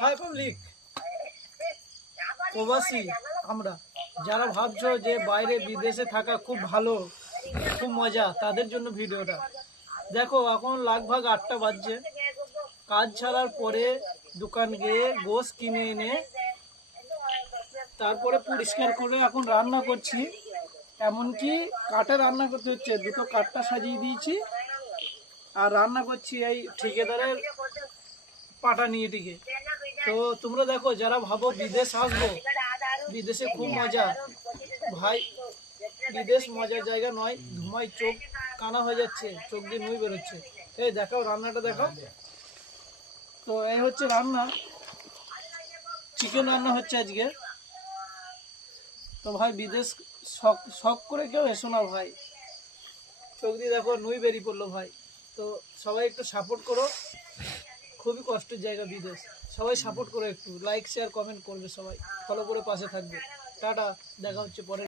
High public, প্রবাসী আমরা যারা ভাবছো যে বাইরে বিদেশে থাকা খুব ভালো, খুব মজা, তাদের জন্য ভিডিওটা দেখো। এখন লাগভাগ 8টা বাজছে। কাজ ছাড়ার পরে দোকান গিয়ে গোশ কিনে এনে তারপরে পরিষ্কার করে এখন রান্না করছি। এমনকি কাঠে রান্না করতে হচ্ছে, দুটো কাঠটা সাজিয়ে দিয়েছি আর রান্না করছি এই ঠিকাদারের পাটা নিয়ে টিকে। তো তোমরা দেখো, যারা ভাবো বিদেশ আসবো, বিদেশে খুব মজা, ভাই বিদেশ মজার জায়গা নয়। ধুমাই চোখ কানা হয়ে যাচ্ছে, চোখ দিয়ে নুই বেরোচ্ছে। এই দেখাও রান্নাটা দেখাও। তো এই হচ্ছে রান্না, চিকেন রান্না হচ্ছে আজকে। তো ভাই বিদেশ শখ শখ করে কেউ এসো না ভাই, চোখ দিয়ে দেখো নুই বেরিয়ে পড়লো ভাই। তো সবাই একটু সাপোর্ট করো, খুবই কষ্টের জায়গা বিদেশ। সবাই সাপোর্ট করো, একটু লাইক শেয়ার কমেন্ট করবে, সবাই ফলো করে পাশে থাকবে। টাটা, দেখা হচ্ছে পরে।